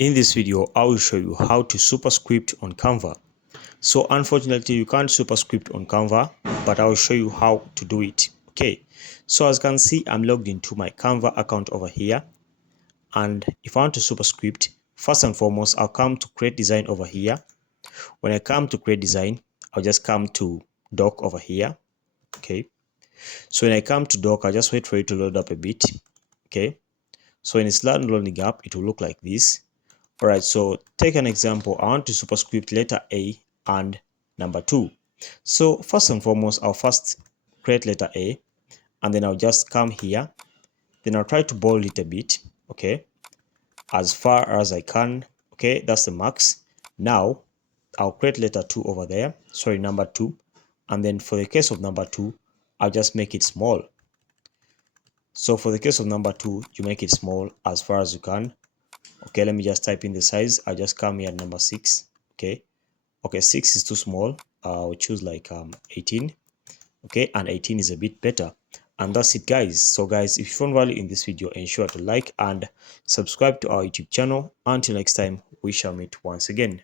In this video, I will show you how to superscript on Canva. So unfortunately, you can't superscript on Canva, but I will show you how to do it. Okay, so as you can see, I'm logged into my Canva account over here. And if I want to superscript, first and foremost, I'll come to create design over here. When I come to create design, I'll just come to doc over here. Okay, so when I come to doc, I'll just wait for it to load up a bit. Okay, so when it's loading up, it will look like this. All right, so take an example. I want to superscript letter A and number 2. So first and foremost, I'll first create letter A, and then I'll just come here. Then I'll try to bold it a bit, okay, as far as I can. Okay, that's the max. Now I'll create letter 2 over there, sorry, number 2. And then for the case of number 2, I'll just make it small. So for the case of number 2, you make it small as far as you can. Okay, let me just type in the size. I just come here at number 6. Okay, 6 is too small. I'll choose like 18. Okay, and 18 is a bit better. And that's it, guys. So guys, if you found value in this video, ensure to like and subscribe to our YouTube channel. Until next time, we shall meet once again.